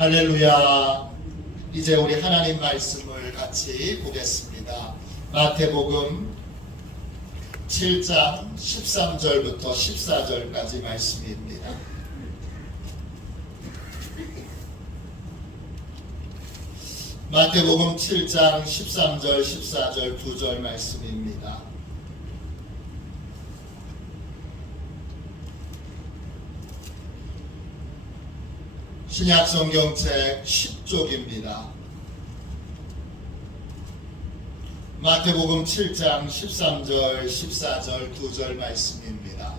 할렐루야. 이제 우리 하나님 말씀을 같이 보겠습니다. 마태복음 7장 13절부터 14절까지 말씀입니다. 마태복음 7장 13절 14절 2절 말씀입니다. 신약성경책 10쪽입니다. 마태복음 7장 13절 14절 2절 말씀입니다.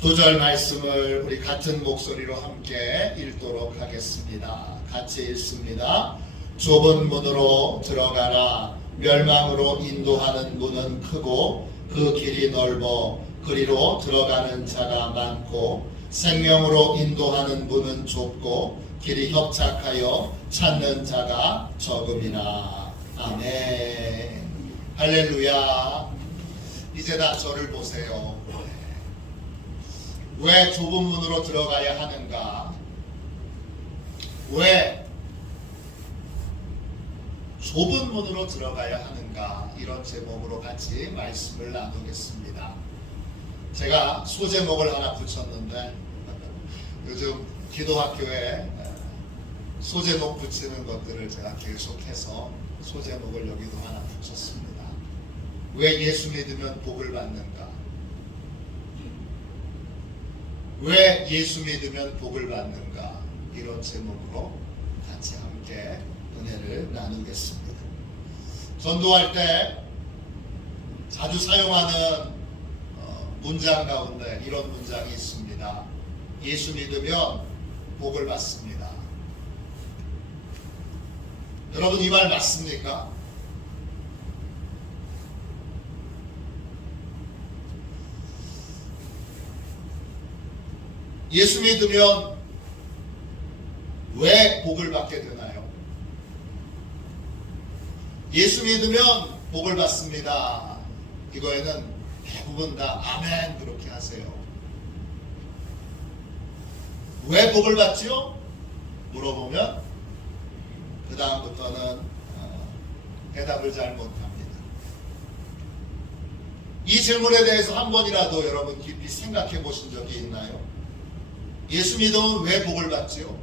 두 절 말씀을 우리 같은 목소리로 함께 읽도록 하겠습니다. 같이 읽습니다. 좁은 문으로 들어가라. 멸망으로 인도하는 문은 크고 그 길이 넓어 그리로 들어가는 자가 많고 생명으로 인도하는 문은 좁고 길이 협착하여 찾는 자가 적음이라. 아멘. 할렐루야. 이제 다 저를 보세요. 왜 좁은 문으로 들어가야 하는가? 왜 좁은 문으로 들어가야 하는가? 이런 제목으로 같이 말씀을 나누겠습니다. 제가 소제목을 하나 붙였는데 요즘 기도학교에 소제목 붙이는 것들을 제가 계속해서 소제목을 여기도 하나 붙였습니다. 왜 예수 믿으면 복을 받는가? 왜 예수 믿으면 복을 받는가? 이런 제목으로 같이 함께 은혜를 나누겠습니다. 전도할 때 자주 사용하는 문장 가운데 이런 문장이 있습니다. 예수 믿으면 복을 받습니다. 여러분 이 말 맞습니까? 예수 믿으면 왜 복을 받게 되나요? 예수 믿으면 복을 받습니다. 이거에는 대부분 다 아멘 그렇게 하세요. 왜 복을 받지요? 물어보면 그 다음부터는 대답을 잘 못합니다. 이 질문에 대해서 한 번이라도 여러분 깊이 생각해 보신 적이 있나요? 예수 믿으면 왜 복을 받지요?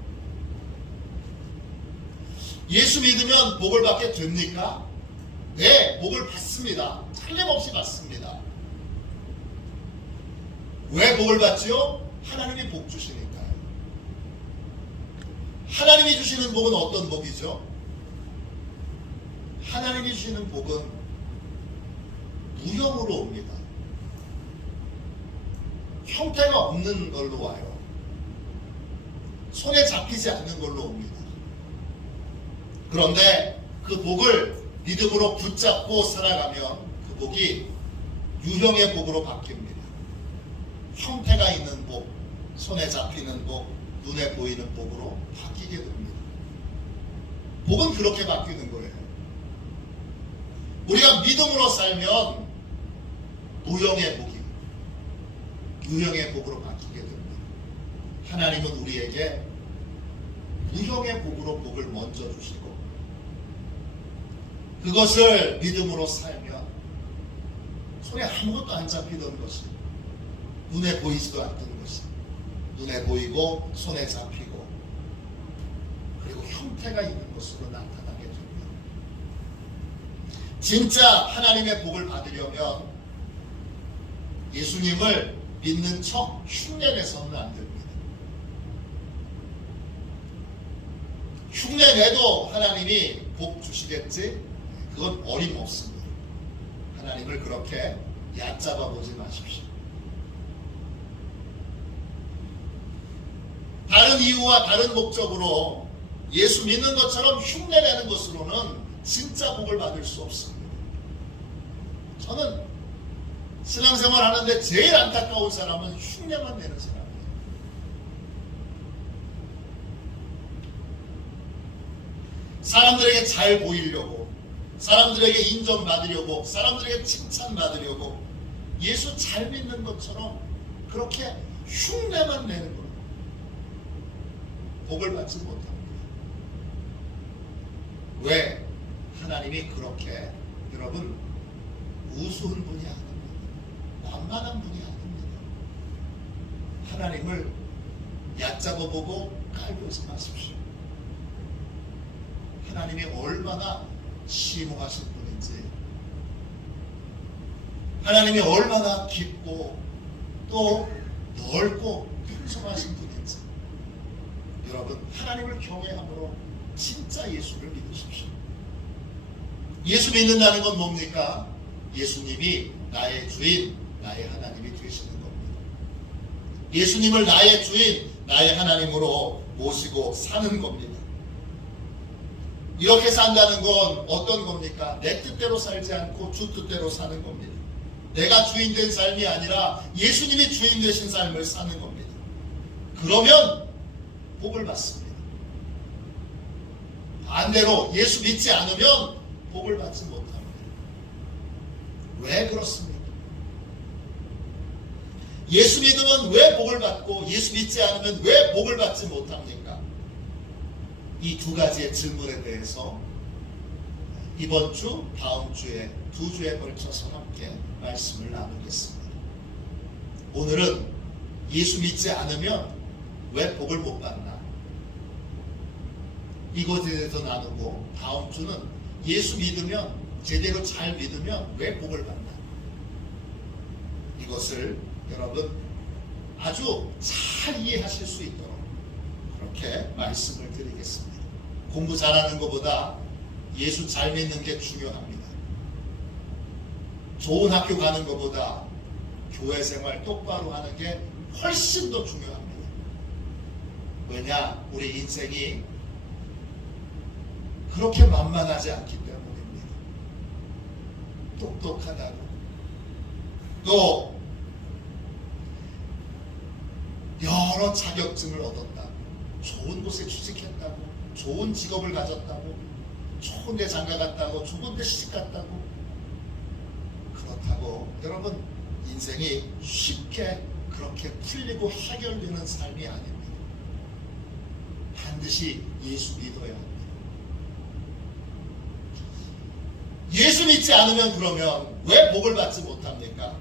예수 믿으면 복을 받게 됩니까? 네, 복을 받습니다. 틀림없이 받습니다. 왜 복을 받지요? 하나님이 복 주시니까요. 하나님이 주시는 복은 어떤 복이죠? 하나님이 주시는 복은 무형으로 옵니다. 형태가 없는 걸로 와요. 손에 잡히지 않는 걸로 옵니다. 그런데 그 복을 믿음으로 붙잡고 살아가면 그 복이 유형의 복으로 바뀝니다. 형태가 있는 복, 손에 잡히는 복, 눈에 보이는 복으로 바뀌게 됩니다. 복은 그렇게 바뀌는 거예요. 우리가 믿음으로 살면 무형의 복이 유형의 복으로 바뀌게 됩니다. 하나님은 우리에게 무형의 복으로 복을 먼저 주시고 그것을 믿음으로 살면 손에 아무것도 안 잡히던 것이 눈에 보이지도 않던 것이 눈에 보이고 손에 잡히고 그리고 형태가 있는 것으로 나타나게 됩니다. 진짜 하나님의 복을 받으려면 예수님을 믿는 척 흉내내서는 안 됩니다. 흉내내도 하나님이 복 주시겠지? 그건 어림없습니다. 하나님을 그렇게 얕잡아 보지 마십시오. 다른 이유와 다른 목적으로 예수 믿는 것처럼 흉내내는 것으로는 진짜 복을 받을 수 없습니다. 저는 신앙생활 하는데 제일 안타까운 사람은 흉내만 내는 사람이에요. 사람들에게 잘 보이려고, 사람들에게 인정받으려고, 사람들에게 칭찬받으려고 예수 잘 믿는 것처럼 그렇게 흉내만 내는 거예요. 복을 받지 못합니다. 왜? 하나님이 그렇게 여러분 우스운 분이 아닙니다. 만만한 분이 아닙니다. 하나님을 얕잡아 보고 깔보지 마십시오. 하나님이 얼마나 심오하신 분인지, 하나님이 얼마나 깊고 또 넓고 풍성하신 분인지, 여러분 하나님을 경외함으로 진짜 예수를 믿으십시오. 예수 믿는다는 건 뭡니까? 예수님이 나의 주인, 나의 하나님이 되시는 겁니다. 예수님을 나의 주인, 나의 하나님으로 모시고 사는 겁니다. 이렇게 산다는 건 어떤 겁니까? 내 뜻대로 살지 않고 주 뜻대로 사는 겁니다. 내가 주인 된 삶이 아니라 예수님이 주인 되신 삶을 사는 겁니다. 그러면 복을 받습니다. 반대로 예수 믿지 않으면 복을 받지 못합니다. 왜 그렇습니까? 예수 믿으면 왜 복을 받고 예수 믿지 않으면 왜 복을 받지 못합니까? 이 두 가지의 질문에 대해서 이번 주, 다음 주에 두 주에 걸쳐서 함께 말씀을 나누겠습니다. 오늘은 예수 믿지 않으면 왜 복을 못 받나? 이것에 대해서 나누고, 다음 주는 예수 믿으면, 제대로 잘 믿으면 왜 복을 받나? 이것을 여러분 아주 잘 이해하실 수 있도록 그렇게 말씀을 드리겠습니다. 공부 잘하는 것보다 예수 잘 믿는 게 중요합니다. 좋은 학교 가는 것보다 교회 생활 똑바로 하는 게 훨씬 더 중요합니다. 왜냐? 우리 인생이 그렇게 만만하지 않기 때문입니다. 똑똑하다고, 또 여러 자격증을 얻었다고, 좋은 곳에 취직했다고, 좋은 직업을 가졌다고, 좋은 데 장가 갔다고, 좋은 데 시집 갔다고, 그렇다고 여러분 인생이 쉽게 그렇게 풀리고 해결되는 삶이 아닙니다. 반드시 예수 믿어야 합니다. 예수 믿지 않으면 그러면 왜 복을 받지 못합니까?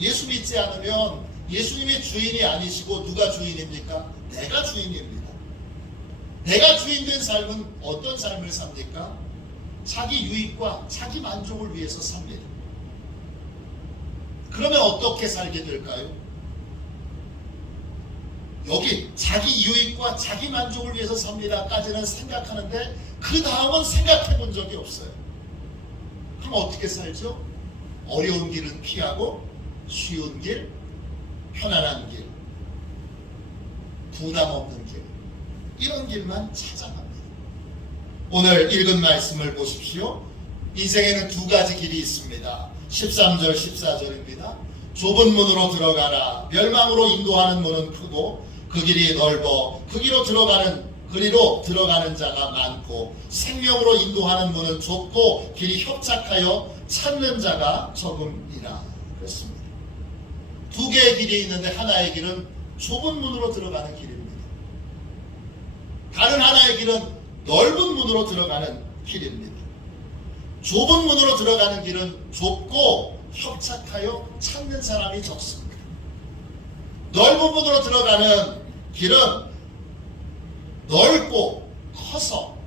예수 믿지 않으면 예수님이 주인이 아니시고 누가 주인입니까? 내가 주인입니다. 내가 주인된 삶은 어떤 삶을 삽니까? 자기 유익과 자기 만족을 위해서 삽니다. 그러면 어떻게 살게 될까요? 여기 자기 유익과 자기 만족을 위해서 삽니다까지는 생각하는데 그 다음은 생각해 본 적이 없어요. 그럼 어떻게 살죠? 어려운 길은 피하고 쉬운 길, 편안한 길, 부담 없는 길, 이런 길만 찾아갑니다. 오늘 읽은 말씀을 보십시오. 인생에는 두 가지 길이 있습니다. 13절 14절입니다. 좁은 문으로 들어가라. 멸망으로 인도하는 문은 크고 그 길이 넓어 그 길로 들어가는 자가 많고 생명으로 인도하는 문은 좁고 길이 협착하여 찾는 자가 적음이라. 그렇습니다. 두 개의 길이 있는데 하나의 길은 좁은 문으로 들어가는 길입니다. 다른 하나의 길은 넓은 문으로 들어가는 길입니다. 좁은 문으로 들어가는 길은 좁고 협착하여 찾는 사람이 적습니다. 넓은 문으로 들어가는 길은 넓고 커서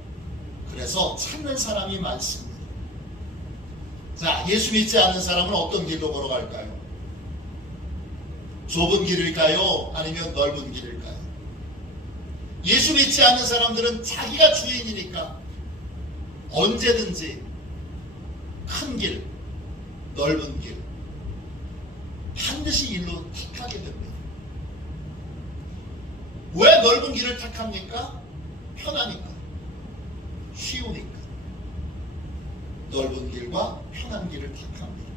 그래서 찾는 사람이 많습니다. 자, 예수 믿지 않는 사람은 어떤 길로 걸어갈까요? 좁은 길일까요? 아니면 넓은 길일까요? 예수 믿지 않는 사람들은 자기가 주인이니까 언제든지 큰 길, 넓은 길 반드시 일로 택하게 됩니다. 왜 넓은 길을 택합니까? 편하니까, 쉬우니까 넓은 길과 편한 길을 택합니다.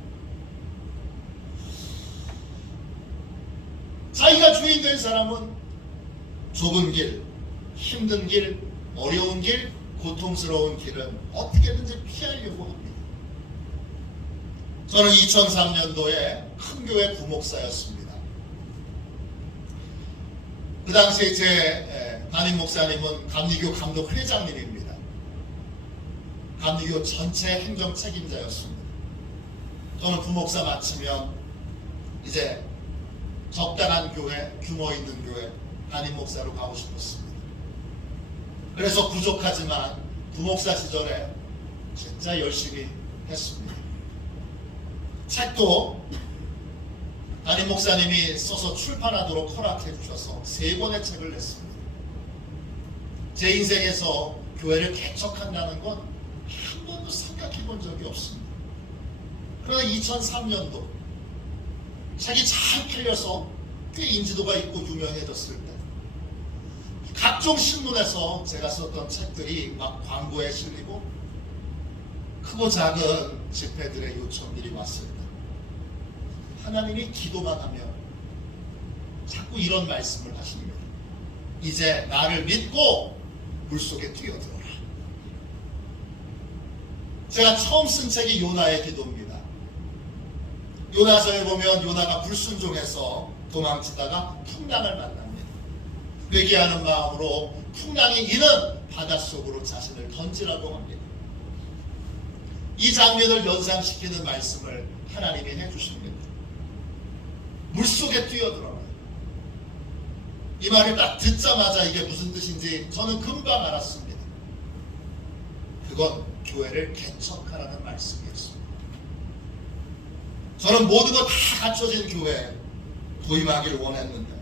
자기가 주인 된 사람은 좁은 길, 힘든 길, 어려운 길, 고통스러운 길은 어떻게든지 피하려고 합니다. 저는 2003년도에 큰 교회 부목사였습니다. 그 당시에 제 담임 목사님은 감리교 감독 회장님입니다. 감리교 전체 행정 책임자였습니다. 저는 부목사 마치면 이제 적당한 교회, 규모 있는 교회 담임 목사로 가고 싶었습니다. 그래서 부족하지만 부목사 시절에 진짜 열심히 했습니다. 책도 담임 목사님이 써서 출판하도록 허락해 주셔서 3권의 책을 냈습니다. 제 인생에서 교회를 개척한다는 건 한 번도 생각해 본 적이 없습니다. 그러나 2003년도 책이 잘 팔려서 꽤 인지도가 있고 유명해졌을 때 각종 신문에서 제가 썼던 책들이 막 광고에 실리고 크고 작은 집회들의 요청들이 왔을 때 하나님이 기도만 하면 자꾸 이런 말씀을 하십니다. 이제 나를 믿고 물속에 뛰어들어라. 제가 처음 쓴 책이 요나의 기도입니다. 요나서에 보면 요나가 불순종해서 도망치다가 풍랑을 만납니다. 회개하는 마음으로 풍랑이 이는 바닷속으로 자신을 던지라고 합니다. 이 장면을 연상시키는 말씀을 하나님이 해주십니다. 물속에 뛰어들어라. 이 말을 딱 듣자마자 이게 무슨 뜻인지 저는 금방 알았습니다. 그건 교회를 개척하라는 말씀이었습니다. 저는 모든 것 다 갖춰진 교회에 부임하기를 원했는데,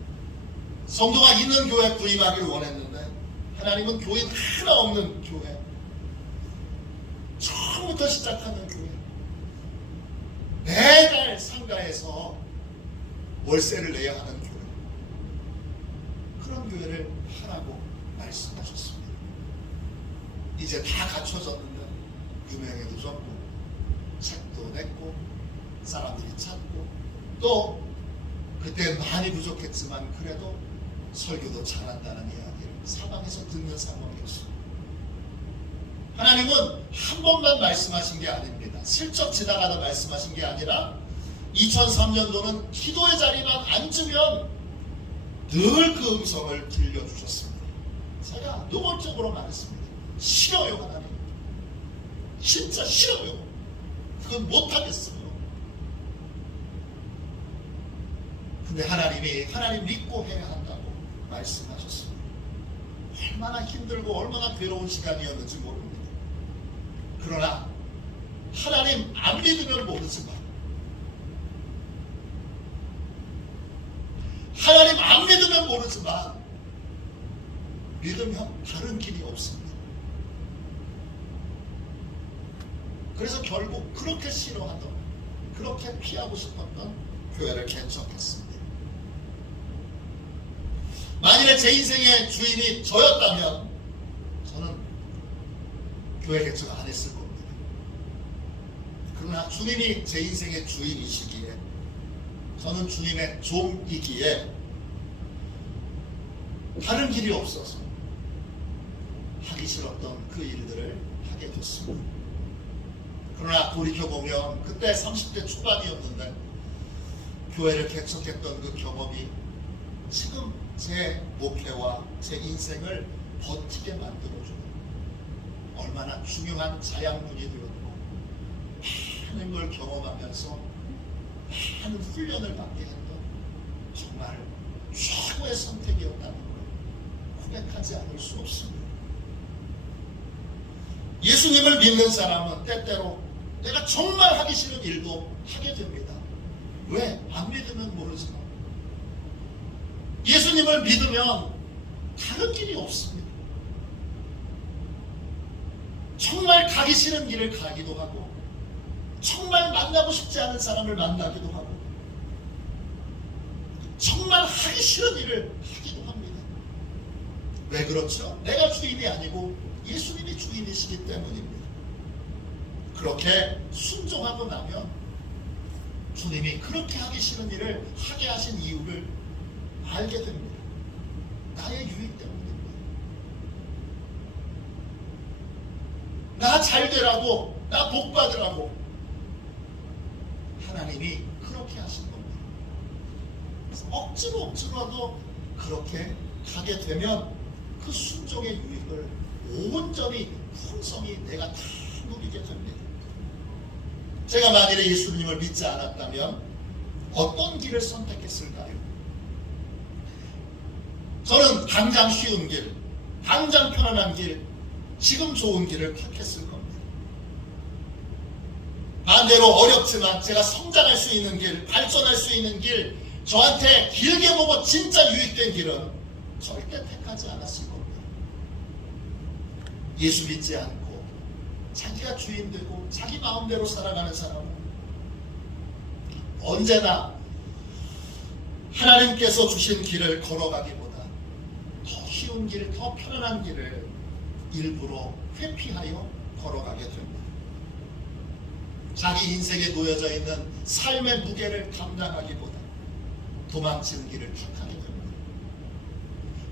성도가 있는 교회에 부임하기를 원했는데, 하나님은 교인 하나 없는 교회, 처음부터 시작하는 교회, 매달 상가에서 월세를 내야 하는 교회, 그런 교회를 하라고 말씀하셨습니다. 이제 다 갖춰졌는데 유명해졌고 책도 냈고 사람들이 찾고 또 그때 많이 부족했지만 그래도 설교도 잘한다는 이야기를 사방에서 듣는 상황이었습니다. 하나님은 한 번만 말씀하신 게 아닙니다. 슬쩍 지나가다 말씀하신 게 아니라 2003년도는 기도의 자리만 앉으면 늘 그 음성을 들려주셨습니다. 제가 노골적으로 말했습니다. 싫어요, 하나님. 진짜 싫어요. 그건 못하겠어요. 근데 하나님 믿고 해야 한다고 말씀하셨습니다. 얼마나 힘들고 얼마나 괴로운 시간이었는지 모릅니다. 그러나 하나님 안 믿으면 모르지만, 하나님 안 믿으면 모르지만 믿으면 다른 길이 없습니다. 그래서 결국 그렇게 싫어하던, 그렇게 피하고 싶었던 교회를 개척했습니다. 만일에 제 인생의 주인이 저였다면 저는 교회 개척 안 했을 겁니다. 그러나 주님이 제 인생의 주인이시기에, 저는 주님의 종이기에 다른 길이 없어서 하기 싫었던 그 일들을 하게 됐습니다. 그러나 돌이켜보면 그때 30대 초반이었는데 교회를 개척했던 그 경험이 지금 제 목회와 제 인생을 버티게 만들어주는 얼마나 중요한 자양분이 되었고, 많은 걸 경험하면서 많은 훈련을 받게 했던 정말 최고의 선택이었다는 걸 고백하지 않을 수 없습니다. 예수님을 믿는 사람은 때때로 내가 정말 하기 싫은 일도 하게 됩니다. 왜? 안 믿으면 모르지만 예수님을 믿으면 다른 길이 없습니다. 정말 가기 싫은 길을 가기도 하고, 정말 만나고 싶지 않은 사람을 만나기도 하고, 정말 하기 싫은 일을 하기도 합니다. 왜 그렇죠? 내가 주인이 아니고 예수님이 주인이시기 때문입니다. 그렇게 순종하고 나면 주님이 그렇게 하기 싫은 일을 하게 하신 이유를 알게 됩니다. 나의 유익 때문입니다. 나 잘 되라고, 나 복 받으라고, 하나님이 그렇게 하신 겁니다. 그래서 억지로라도 그렇게 가게 되면 그 순종의 유익을 온전히 풍성히 내가 다 누리게 됩니다. 제가 만일에 예수님을 믿지 않았다면 어떤 길을 선택했을까요? 저는 당장 쉬운 길, 당장 편안한 길, 지금 좋은 길을 택했을 겁니다. 반대로 어렵지만 제가 성장할 수 있는 길, 발전할 수 있는 길, 저한테 길게 보고 진짜 유익된 길은 절대 택하지 않았을 겁니다. 예수 믿지 않고 자기가 주인 되고 자기 마음대로 살아가는 사람은 언제나 하나님께서 주신 길을 걸어가기보다 더 쉬운 길, 더 편안한 길을 일부러 회피하여 걸어가게 됩니다. 자기 인생에 놓여져 있는 삶의 무게를 감당하기보다 도망치는 길을 택하게 됩니다.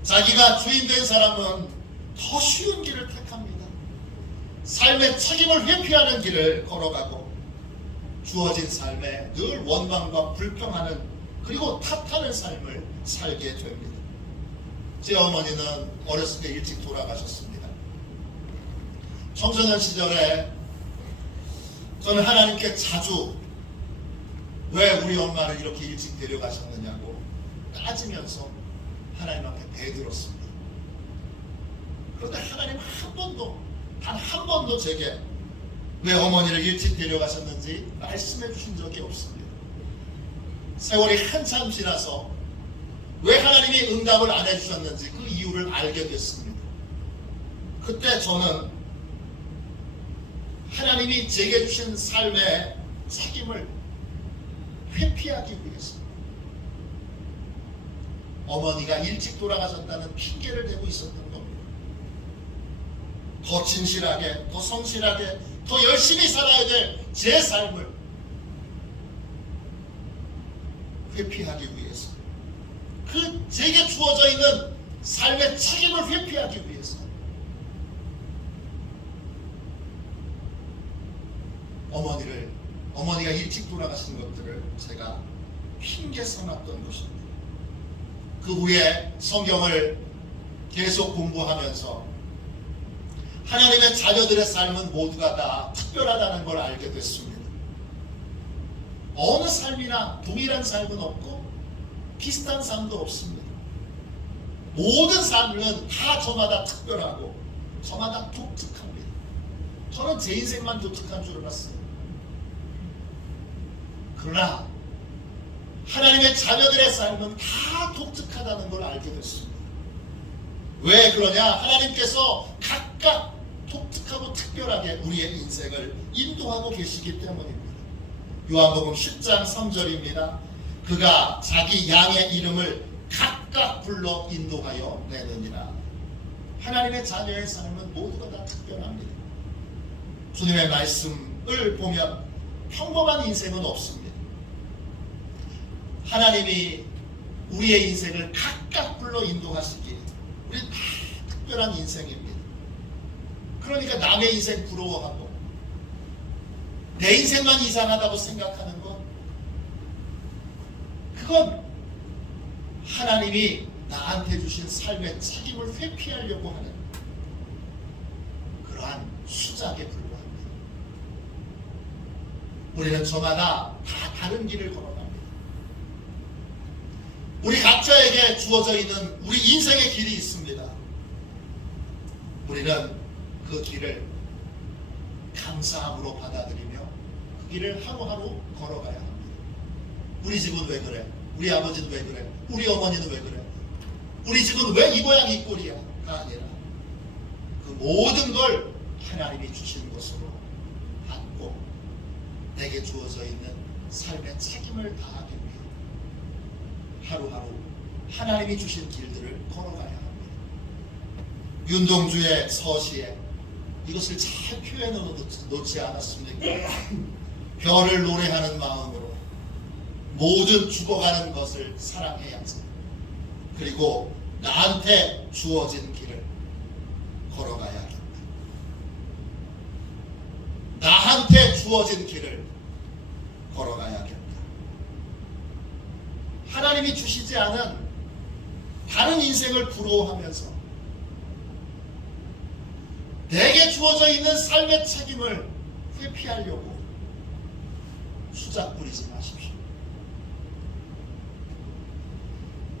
자기가 주인 된 사람은 더 쉬운 길을 택합니다. 삶의 책임을 회피하는 길을 걸어가고 주어진 삶에 늘 원망과 불평하는 그리고 탓하는 삶을 살게 됩니다. 제 어머니는 어렸을 때 일찍 돌아가셨습니다. 청소년 시절에 저는 하나님께 자주 왜 우리 엄마를 이렇게 일찍 데려가셨느냐고 따지면서 하나님 앞에 대들었습니다. 그런데 하나님 단 한 번도 제게 왜 어머니를 일찍 데려가셨는지 말씀해 주신 적이 없습니다. 세월이 한참 지나서 왜 하나님이 응답을 안 해주셨는지 그 이유를 알게 됐습니다. 그때 저는 하나님이 제게 주신 삶의 책임을 회피하기 위해서 어머니가 일찍 돌아가셨다는 핑계를 대고 있었던 겁니다. 더 진실하게, 더 성실하게, 더 열심히 살아야 될 제 삶을 회피하기 위해서 그 제게 주어져 있는 삶의 책임을 회피하기 위해서 어머니가 일찍 돌아가신 것들을 제가 핑계 삼았던 것입니다. 그 후에 성경을 계속 공부하면서 하나님의 자녀들의 삶은 모두가 다 특별하다는 걸 알게 됐습니다. 어느 삶이나 동일한 삶은 없고 비슷한 삶도 없습니다. 모든 삶은 다 저마다 특별하고 저마다 독특합니다. 저는 제 인생만 독특한 줄 알았어요. 그러나 하나님의 자녀들의 삶은 다 독특하다는 걸 알게 됐습니다. 왜 그러냐? 하나님께서 각각 독특하고 특별하게 우리의 인생을 인도하고 계시기 때문입니다. 요한복음 10장 3절입니다. 그가 자기 양의 이름을 각각 불러 인도하여 내느니라. 하나님의 자녀의 삶은 모두가 다 특별합니다. 주님의 말씀을 보면 평범한 인생은 없습니다. 하나님이 우리의 인생을 각각 불러 인도하시기에 우리 다 특별한 인생입니다. 그러니까 남의 인생 부러워하고 내 인생만 이상하다고 생각하는 것, 그건 하나님이 나한테 주신 삶의 책임을 회피하려고 하는 그러한 수작에 불과합니다. 우리는 저마다 다 다른 길을 걸어갑니다. 우리 각자에게 주어져 있는 우리 인생의 길이 있습니다. 우리는 그 길을 감사함으로 받아들이며 그 길을 하루하루 걸어가야 합니다. 우리 집은 왜 그래? 우리 아버지는 왜 그래? 우리 어머니는 왜 그래? 우리 집은 왜 이 모양 이 꼴이야? 가 아니라 그 모든 걸 하나님이 주신 것으로 받고 내게 주어져 있는 삶의 책임을 다하기 위해 하루하루 하나님이 주신 길들을 걸어가야 합니다. 윤동주의 서시에 이것을 잘 표현해 놓지 않았습니까? 별을 노래하는 마음으로 모든 죽어가는 것을 사랑해야지. 그리고 나한테 주어진 길을 걸어가야겠다. 나한테 주어진 길을 걸어가야겠다. 하나님이 주시지 않은 다른 인생을 부러워하면서 내게 주어져 있는 삶의 책임을 회피하려고 수작 부리지 마십시오.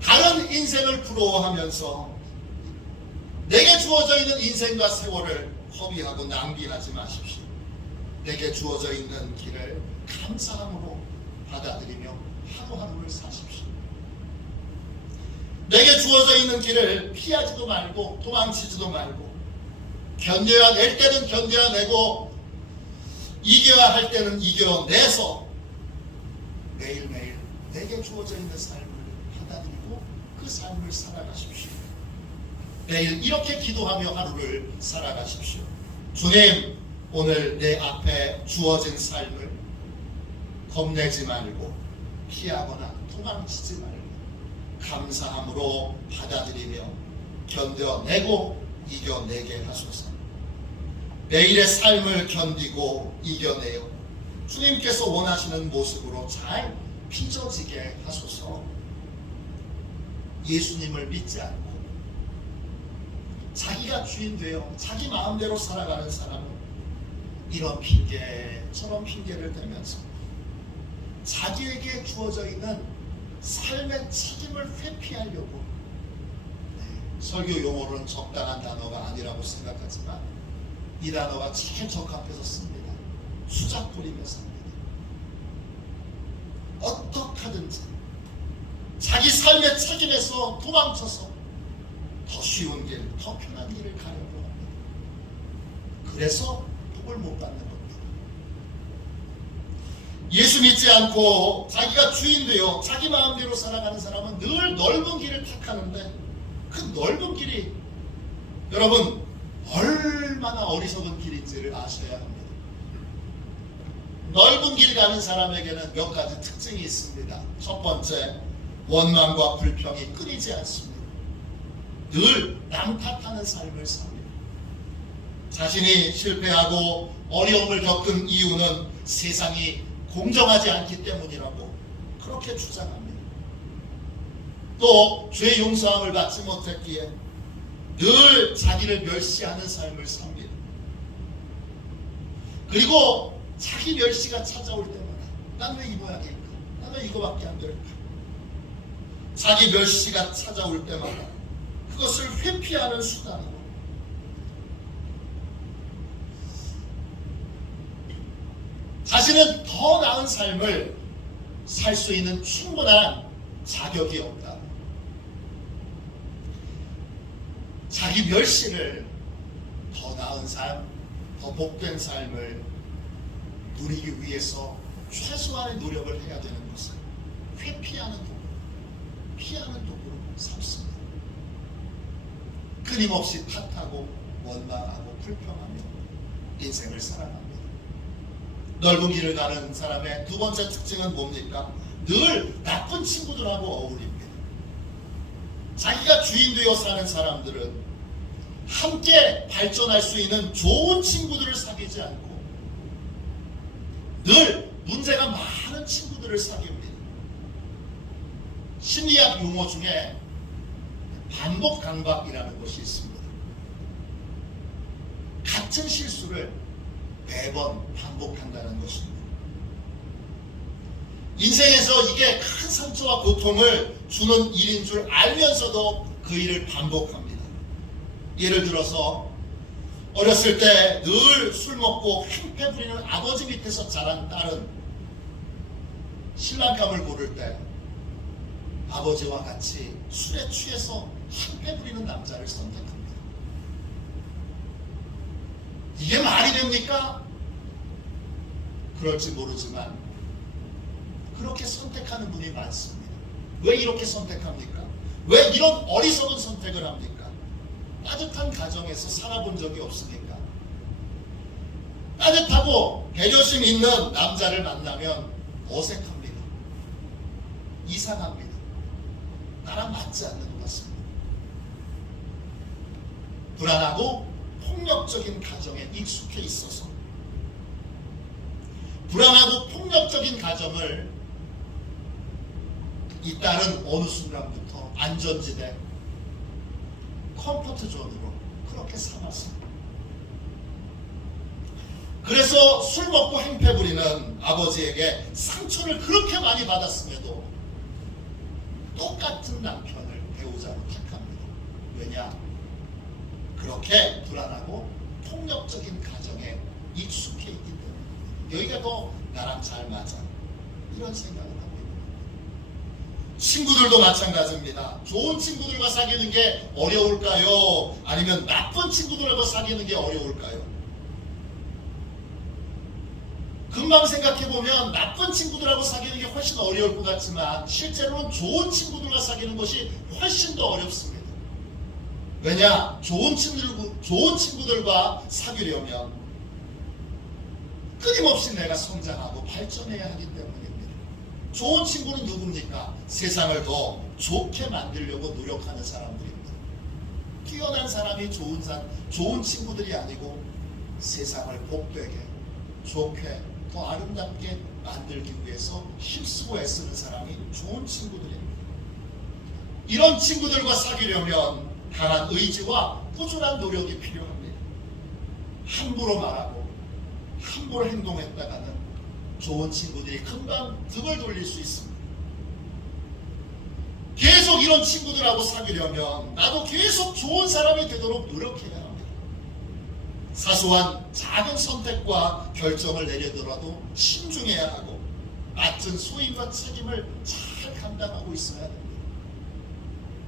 다른 인생을 부러워하면서 내게 주어져 있는 인생과 세월을 허비하고 낭비하지 마십시오. 내게 주어져 있는 길을 감사함으로 받아들이며 하루하루를 사십시오. 내게 주어져 있는 길을 피하지도 말고 도망치지도 말고 견뎌야 낼 때는 견뎌내고 이겨야 할 때는 이겨내서 매일매일 내게 주어져 있는 삶을 받아들이고 그 삶을 살아가십시오. 매일 이렇게 기도하며 하루를 살아가십시오. 주님, 오늘 내 앞에 주어진 삶을 겁내지 말고 피하거나 도망치지 말고 감사함으로 받아들이며 견뎌내고 이겨내게 하소서. 매일의 삶을 견디고 이겨내어 주님께서 원하시는 모습으로 잘 빚어지게 하소서. 예수님을 믿지 않고 자기가 주인 되어 자기 마음대로 살아가는 사람은 이런 핑계 저런 핑계를 대면서 자기에게 주어져 있는 삶의 책임을 회피하려고 설교 용어로는 적당한 단어가 아니라고 생각하지만 이 단어가 참 적합해서 씁니다. 수작 부리며 삽니다. 어떻게든지 자기 삶의 책임에서 도망쳐서 더 쉬운 길, 더 편한 길을 가려고 합니다. 그래서 복을 못 받는 겁니다. 예수 믿지 않고 자기가 주인 되어 자기 마음대로 살아가는 사람은 늘 넓은 길을 택하는데 그 넓은 길이 여러분 얼마나 어리석은 길인지를 아셔야 합니다. 넓은 길 가는 사람에게는 몇 가지 특징이 있습니다. 첫 번째, 원망과 불평이 끊이지 않습니다. 늘 남 탓하는 삶을 삽니다. 자신이 실패하고 어려움을 겪은 이유는 세상이 공정하지 않기 때문이라고 그렇게 주장합니다. 또 죄 용서함을 받지 못했기에 늘 자기를 멸시하는 삶을 삽니다. 그리고 자기 멸시가 찾아올 때마다 난 왜 입어야 될까? 난 왜 이거밖에 안 될까? 자기 멸시가 찾아올 때마다 그것을 회피하는 수단으로 자신은 더 나은 삶을 살 수 있는 충분한 자격이 없다. 자기 멸시를 더 나은 삶, 더 복된 삶을 누리기 위해서 최소한의 노력을 해야 되는 것을 회피하는 도구, 피하는 도구로 삼습니다. 끊임없이 탓하고 원망하고 불평하며 인생을 살아갑니다. 넓은 길을 가는 사람의 두 번째 특징은 뭡니까? 늘 나쁜 친구들하고 어울립니다. 자기가 주인 되어 사는 사람들은 함께 발전할 수 있는 좋은 친구들을 사귀지 않고 늘 문제가 많은 친구들을 사귀입니다. 심리학 용어 중에 반복 강박이라는 것이 있습니다. 같은 실수를 매번 반복한다는 것입니다. 인생에서 이게 큰 상처와 고통을 주는 일인 줄 알면서도 그 일을 반복합니다. 예를 들어서 어렸을 때 늘 술 먹고 행패 부리는 아버지 밑에서 자란 딸은 신랑감을 고를 때 아버지와 같이 술에 취해서 행패 부리는 남자를 선택합니다. 이게 말이 됩니까? 그럴지 모르지만 그렇게 선택하는 분이 많습니다. 왜 이렇게 선택합니까? 왜 이런 어리석은 선택을 합니까? 따뜻한 가정에서 살아본 적이 없으니까. 따뜻하고 배려심 있는 남자를 만나면 어색합니다. 이상합니다. 나랑 맞지 않는 것 같습니다. 불안하고 폭력적인 가정에 익숙해 있어서 불안하고 폭력적인 폭력적인 가정을 이 딸은 어느 순간부터 안전지대, 컴포트 존으로 그렇게 삼았습니다. 그래서 술 먹고 행패 부리는 아버지에게 상처를 그렇게 많이 받았음에도 똑같은 남편을 배우자로 택합니다. 왜냐? 그렇게 불안하고 폭력적인 가정에 익숙해 있기 때문에 여기가 더 나랑 잘 맞아, 이런 생각을 하고 있는 거예요. 친구들도 마찬가지입니다. 좋은 친구들과 사귀는 게 어려울까요? 아니면 나쁜 친구들과 사귀는 게 어려울까요? 금방 생각해보면 나쁜 친구들하고 사귀는 게 훨씬 어려울 것 같지만 실제로는 좋은 친구들과 사귀는 것이 훨씬 더 어렵습니다. 왜냐? 좋은 친구들과 사귀려면 끊임없이 내가 성장하고 발전해야 하기 때문입니다. 좋은 친구는 누굽니까? 세상을 더 좋게 만들려고 노력하는 사람들입니다. 뛰어난 사람이 좋은 친구들이 아니고 세상을 복되게, 좋게, 더 아름답게 만들기 위해서 힘쓰고 애쓰는 사람이 좋은 친구들입니다. 이런 친구들과 사귀려면 강한 의지와 꾸준한 노력이 필요합니다. 함부로 말하고 함부로 행동했다가는 좋은 친구들이 금방 등을 돌릴 수 있습니다. 계속 이런 친구들하고 사귀려면 나도 계속 좋은 사람이 되도록 노력해야 합니다. 사소한 작은 선택과 결정을 내리더라도 신중해야 하고 맡은 소임과 책임을 잘 감당하고 있어야 됩니다.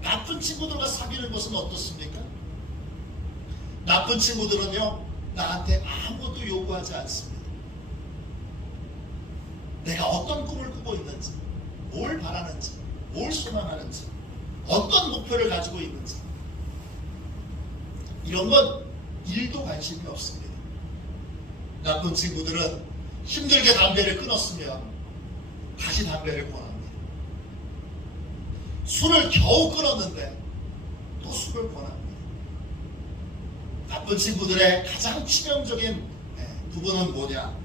나쁜 친구들과 사귀는 것은 어떻습니까? 나쁜 친구들은요, 나한테 아무것도 요구하지 않습니다. 내가 어떤 꿈을 꾸고 있는지, 뭘 바라는지, 뭘 소망하는지, 어떤 목표를 가지고 있는지, 이런 건 일도 관심이 없습니다. 나쁜 친구들은 힘들게 담배를 끊었으면 다시 담배를 권합니다. 술을 겨우 끊었는데 또 술을 권합니다. 나쁜 친구들의 가장 치명적인 부분은 뭐냐?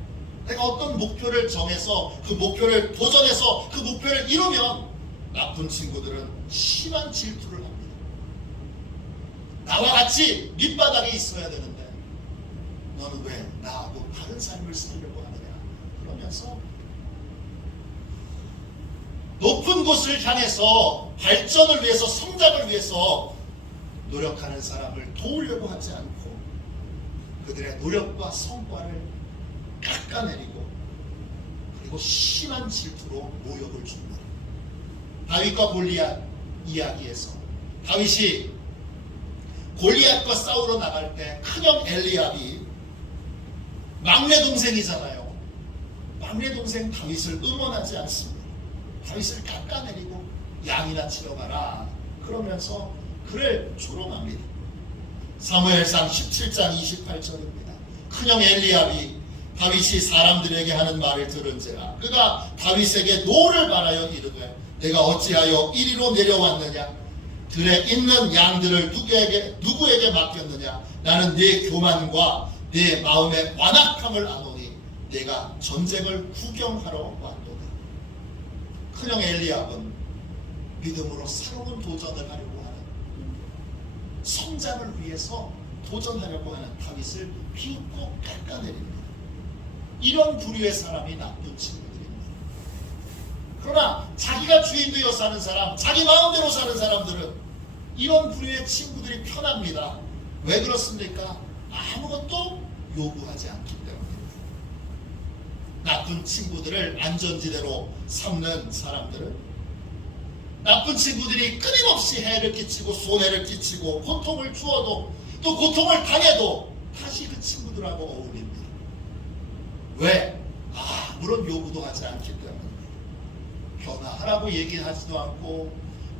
내가 어떤 목표를 정해서 그 목표를 도전해서 그 목표를 이루면 나쁜 친구들은 심한 질투를 합니다. 나와 같이 밑바닥에 있어야 되는데 너는 왜 나하고 다른 삶을 살려고 하느냐? 그러면서 높은 곳을 향해서 발전을 위해서, 성장을 위해서 노력하는 사람을 도우려고 하지 않고 그들의 노력과 성과를 깎아내리고 그리고 심한 질투로 모욕을 줍니다. 다윗과 골리앗 이야기에서 다윗이 골리앗과 싸우러 나갈 때 큰형 엘리압이 막내 동생이잖아요. 막내 동생 다윗을 응원하지 않습니다. 다윗을 깎아내리고 양이나 치러가라 그러면서 그를 조롱합니다. 사무엘상 17장 28절입니다. 큰형 엘리압이 다윗이 사람들에게 하는 말을 들은지라 그가 다윗에게 노를 바라여 이르되 내가 어찌하여 이리로 내려왔느냐? 들에 있는 양들을 누구에게 맡겼느냐? 나는 네 교만과 네 마음의 완악함을 아노니 내가 전쟁을 구경하러 왔도다. 큰형 엘리압은 믿음으로 새로운 도전을 하려고 하는, 성장을 위해서 도전하려고 하는 다윗을 비웃고 깎아내립니다. 이런 부류의 사람이 나쁜 친구들입니다. 그러나 자기가 주인 되어 사는 사람, 자기 마음대로 사는 사람들은 이런 부류의 친구들이 편합니다. 왜 그렇습니까? 아무것도 요구하지 않기 때문입니다. 나쁜 친구들을 안전지대로 삼는 사람들은 나쁜 친구들이 끊임없이 해를 끼치고 손해를 끼치고 고통을 주어도 또 고통을 당해도 다시 그 친구들하고 어울립니다. 왜? 아무런 요구도 하지 않기 때문입니다. 변화하라고 얘기하지도 않고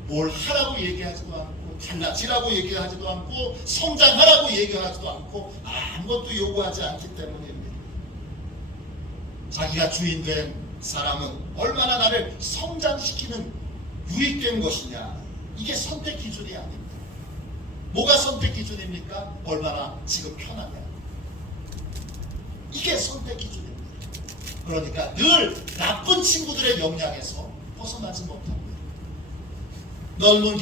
뭘 하라고 얘기하지도 않고 달라지라고 얘기하지도 않고 성장하라고 얘기하지도 않고 아무것도 요구하지 않기 때문입니다. 자기가 주인 된 사람은 얼마나 나를 성장시키는 유익된 것이냐, 이게 선택 기준이 아닙니다. 뭐가 선택 기준입니까? 얼마나 지금 편하냐, 이게 선택 기준입니다. 그러니까 늘 나쁜 친구들의 영향에서 벗어나지 못합니다. 넓은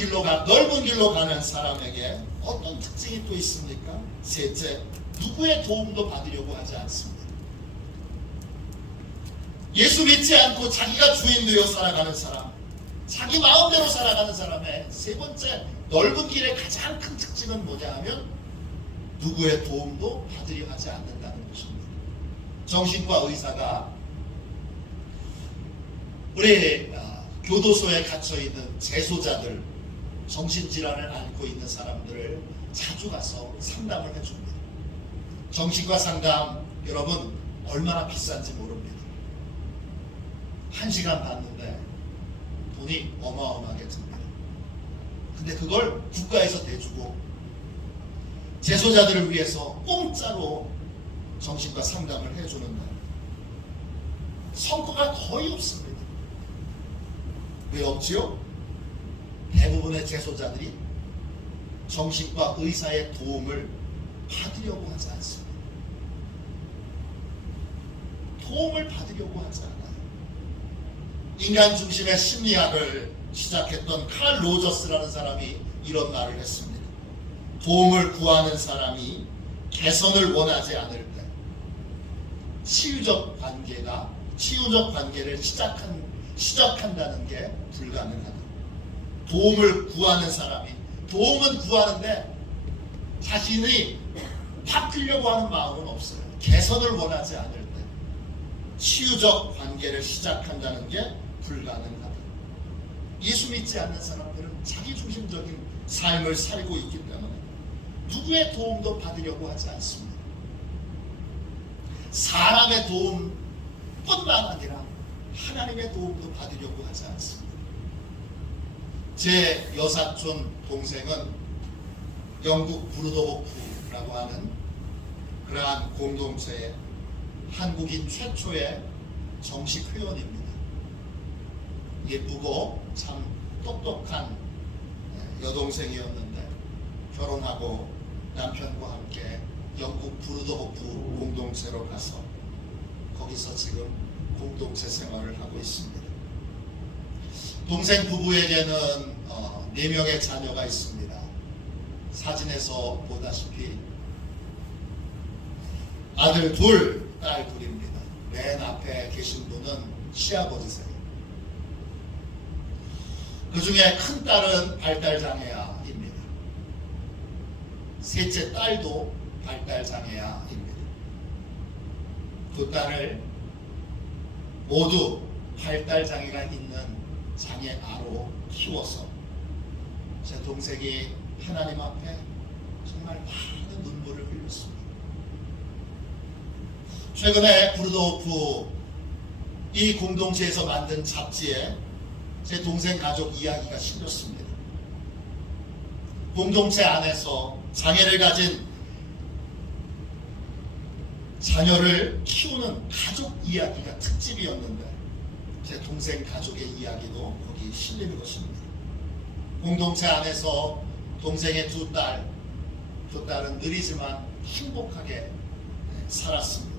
길로 가는 사람에게 어떤 특징이 또 있습니까? 셋째, 누구의 도움도 받으려고 하지 않습니다. 예수 믿지 않고 자기가 주인 되어 살아가는 사람, 자기 마음대로 살아가는 사람의 세 번째 넓은 길의 가장 큰 특징은 뭐냐 하면 누구의 도움도 받으려 하지 않는다는 것입니다. 정신과 의사가 우리 교도소에 갇혀있는 재소자들, 정신질환을 앓고 있는 사람들을 자주 가서 상담을 해줍니다. 정신과 상담 여러분 얼마나 비싼지 모릅니다. 1시간 받는데 돈이 어마어마하게 듭니다. 근데 그걸 국가에서 대주고 재소자들을 위해서 공짜로 정신과 상담을 해주는데 성과가 거의 없습니다. 왜 없지요? 대부분의 재소자들이 정신과 의사의 도움을 받으려고 하지 않습니다. 도움을 받으려고 하지 않아요. 인간 중심의 심리학을 시작했던 칼 로저스라는 사람이 이런 말을 했습니다. 도움을 구하는 사람이 개선을 원하지 않을 때 치유적 관계를 시작한다는 게 불가능하다. 도움을 구하는 사람이 도움은 구하는데 자신이 바뀌려고 하는 마음은 없어요. 개선을 원하지 않을 때 치유적 관계를 시작한다는 게 불가능하다. 예수 믿지 않는 사람들은 자기중심적인 삶을 살고 있기 때문에 누구의 도움도 받으려고 하지 않습니다. 사람의 도움뿐만 아니라 하나님의 도움도 받으려고 하지 않습니다. 제 여사촌 동생은 영국 브루더호프라고 하는 그러한 공동체의 한국인 최초의 정식 회원입니다. 예쁘고 참 똑똑한 여동생이었는데 결혼하고 남편과 함께 영국 브루더호프 공동체로 가서 거기서 지금 공동체 생활을 하고 있습니다. 동생 부부에게는 4명의 자녀가 있습니다. 사진에서 보다시피 아들 2, 딸 2입니다. 맨 앞에 계신 분은 시아버지세요. 그 중에 큰 딸은 발달장애아입니다. 셋째 딸도 발달장애아입니다. 2 딸을 모두 발달장애가 있는 장애아로 키워서 제 동생이 하나님 앞에 정말 많은 눈물을 흘렸습니다. 최근에 브루더호프 이 공동체에서 만든 잡지에 제 동생 가족 이야기가 실렸습니다. 공동체 안에서 장애를 가진 자녀를 키우는 가족 이야기가 특집이었는데 제 동생 가족의 이야기도 거기 실리는 것입니다. 공동체 안에서 동생의 2 딸은 느리지만 행복하게 살았습니다.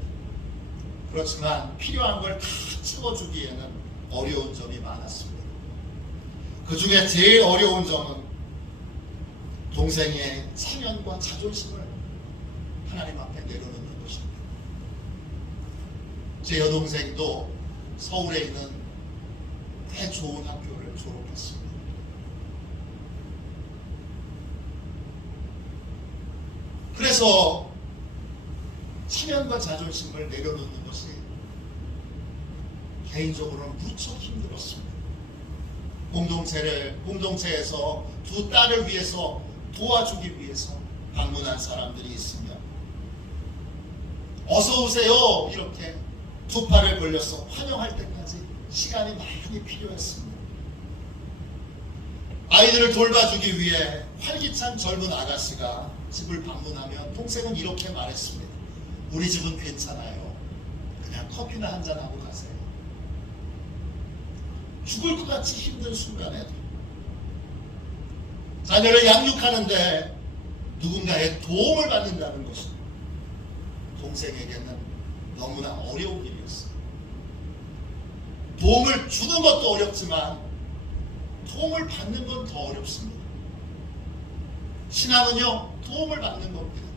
그렇지만 필요한 걸 다 채워주기에는 어려운 점이 많았습니다. 그 중에 제일 어려운 점은 동생의 체면과 자존심을 하나님 앞에 내려놓는 것입니다. 제 여동생도 서울에 있는 꽤 좋은 학교를 졸업했습니다. 그래서 체면과 자존심을 내려놓는 것이 개인적으로는 무척 힘들었습니다. 공동체에서 2 딸을 위해서 도와주기 위해서 방문한 사람들이 있으면 어서 오세요 이렇게 2 팔을 벌려서 환영할 때까지 시간이 많이 필요했습니다. 아이들을 돌봐주기 위해 활기찬 젊은 아가씨가 집을 방문하면 동생은 이렇게 말했습니다. 우리 집은 괜찮아요. 그냥 커피나 한잔하고 가세요. 죽을 것 같이 힘든 순간에도 자녀를 양육하는데 누군가의 도움을 받는다는 것은 동생에게는 너무나 어려운 일이었어요. 도움을 주는 것도 어렵지만 도움을 받는 건 더 어렵습니다. 신앙은요, 도움을 받는 겁니다.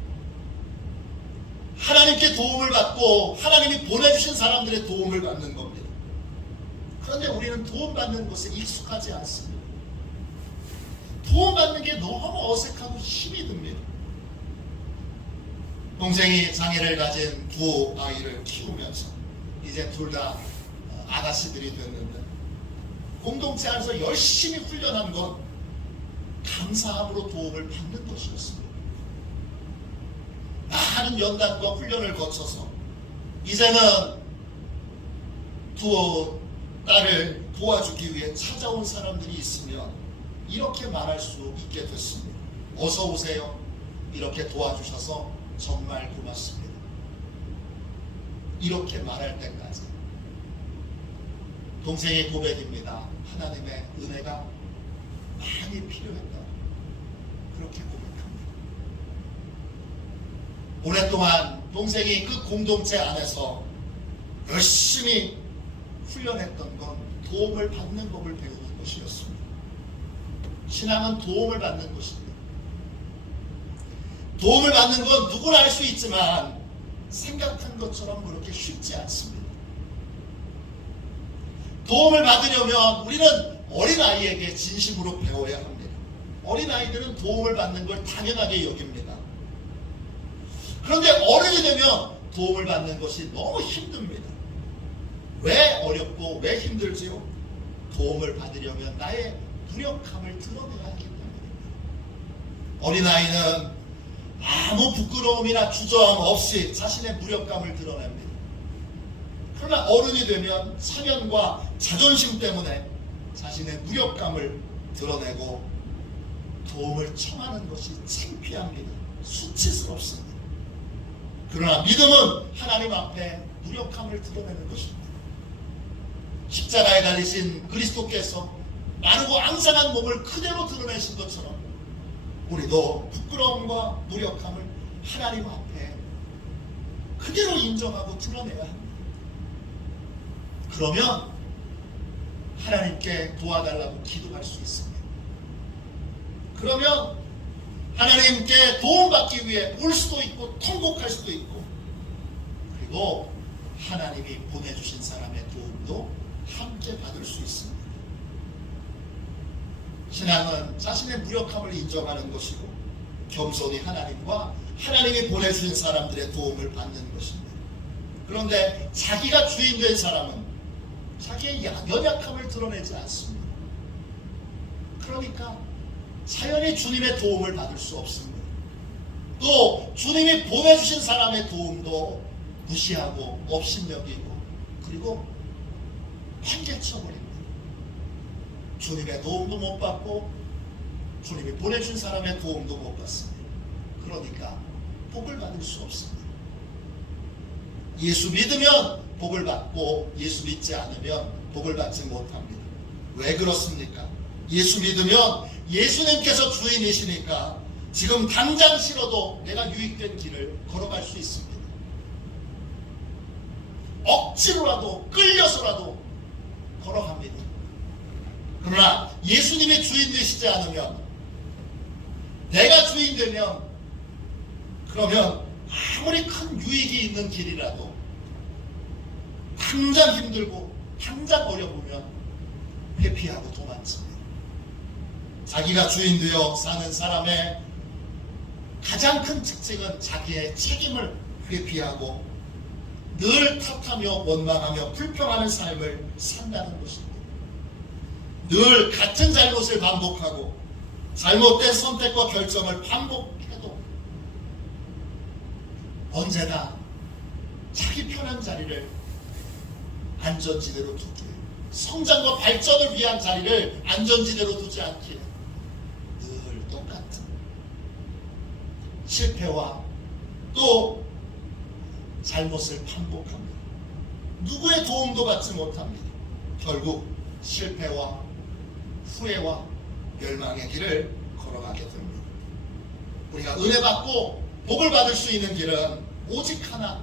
하나님께 도움을 받고 하나님이 보내주신 사람들의 도움을 받는 겁니다. 그런데 우리는 도움받는 것에 익숙하지 않습니다. 도움받는 게 너무 어색하고 힘이 듭니다. 동생이 장애를 가진 두 아이를 키우면서 이제 둘 다 아가씨들이 됐는데 공동체 안에서 열심히 훈련한 건 감사함으로 도움을 받는 것이었습니다. 많은 연단과 훈련을 거쳐서 이제는 두 딸을 도와주기 위해 찾아온 사람들이 있으면 이렇게 말할 수 있게 됐습니다. 어서 오세요. 이렇게 도와주셔서 정말 고맙습니다. 이렇게 말할 때까지 동생의 고백입니다. 하나님의 은혜가 많이 필요했다. 그렇게 고백합니다. 오랫동안 동생이 그 공동체 안에서 열심히 훈련했던 건 도움을 받는 법을 배우는 것이었습니다. 신앙은 도움을 받는 것입니다. 도움을 받는 건 누구나 할 수 있지만 생각한 것처럼 그렇게 쉽지 않습니다. 도움을 받으려면 우리는 어린아이에게 진심으로 배워야 합니다. 어린아이들은 도움을 받는 걸 당연하게 여깁니다. 그런데 어른이 되면 도움을 받는 것이 너무 힘듭니다. 왜 어렵고 왜 힘들지요? 도움을 받으려면 나의 무력함을 드러내야 하기 때문입니다. 어린아이는 아무 부끄러움이나 주저함 없이 자신의 무력감을 드러냅니다. 그러나 어른이 되면 사견과 자존심 때문에 자신의 무력감을 드러내고 도움을 청하는 것이 창피합니다. 수치스럽습니다. 그러나 믿음은 하나님 앞에 무력함을 드러내는 것입니다. 십자가에 달리신 그리스도께서 마르고 앙상한 몸을 그대로 드러내신 것처럼 우리도 부끄러움과 무력함을 하나님 앞에 그대로 인정하고 드러내야 합니다. 그러면 하나님께 도와달라고 기도할 수 있습니다. 그러면 하나님께 도움받기 위해 울 수도 있고 통곡할 수도 있고 그리고 하나님이 보내주신 사람의 도움도 함께 받을 수 있습니다. 신앙은 자신의 무력함을 인정하는 것이고 겸손히 하나님과 하나님이 보내주신 사람들의 도움을 받는 것입니다. 그런데 자기가 주인된 사람은 자기의 연약함을 드러내지 않습니다. 그러니까 자연히 주님의 도움을 받을 수 없습니다. 또 주님이 보내주신 사람의 도움도 무시하고 업신여기고 그리고 환개쳐버립니다. 주님의 도움도 못 받고 주님이 보내준 사람의 도움도 못 받습니다. 그러니까 복을 받을 수 없습니다. 예수 믿으면 복을 받고 예수 믿지 않으면 복을 받지 못합니다. 왜 그렇습니까? 예수 믿으면 예수님께서 주인이시니까 지금 당장 싫어도 내가 유익된 길을 걸어갈 수 있습니다. 억지로라도 끌려서라도 걸어갑니다. 그러나 예수님이 주인 되시지 않으면 내가 주인 되면 그러면 아무리 큰 유익이 있는 길이라도 당장 힘들고 당장 어려우면 회피하고 도망칩니다. 자기가 주인 되어 사는 사람의 가장 큰 특징은 자기의 책임을 회피하고 늘 탓하며 원망하며 불평하는 삶을 산다는 것입니다. 늘 같은 잘못을 반복하고 잘못된 선택과 결정을 반복해도 언제나 자기 편한 자리를 안전지대로 두기에 성장과 발전을 위한 자리를 안전지대로 두지 않기에 늘 똑같은 실패와 또 잘못을 반복합니다. 누구의 도움도 받지 못합니다. 결국 실패와 후회와 멸망의 길을 걸어가게 됩니다. 우리가 은혜 받고 복을 받을 수 있는 길은 오직 하나,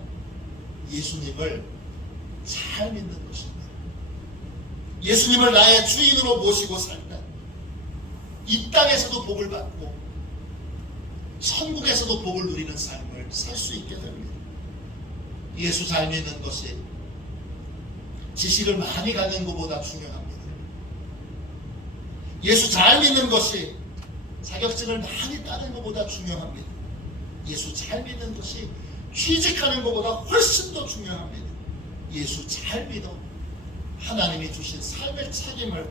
예수님을 잘 믿는 것입니다. 예수님을 나의 주인으로 모시고 살면 이 땅에서도 복을 받고 천국에서도 복을 누리는 삶을 살 수 있게 됩니다. 예수 잘 믿는 것이 지식을 많이 갖는 것보다 중요합니다. 예수 잘 믿는 것이 자격증을 많이 따는 것보다 중요합니다. 예수 잘 믿는 것이 취직하는 것보다 훨씬 더 중요합니다. 예수 잘 믿어 하나님이 주신 삶의 책임을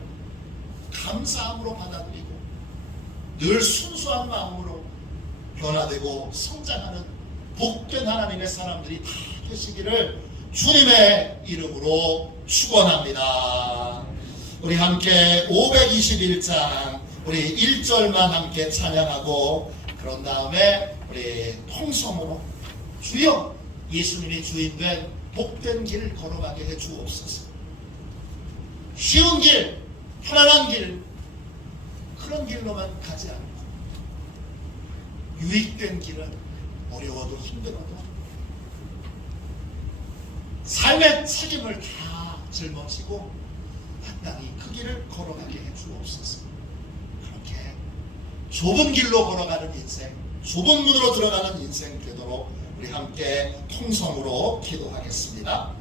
감사함으로 받아들이고 늘 순수한 마음으로 변화되고 성장하는 복된 하나님의 사람들이 다 되시기를 주님의 이름으로 축원합니다. 우리 함께 521장 우리 1절만 함께 찬양하고 그런 다음에 우리 통성으로 주여 예수님이 주인된 복된 길 걸어가게 해 주옵소서. 쉬운 길, 편안한 길, 그런 길로만 가지 않고 유익된 길은 어려워도 힘들어도 삶의 책임을 다 짊어지고 마땅히 그 길을 걸어가게 해 주옵소서. 그렇게 좁은 길로 걸어가는 인생, 좁은 문으로 들어가는 인생 되도록 우리 함께 통성으로 기도하겠습니다.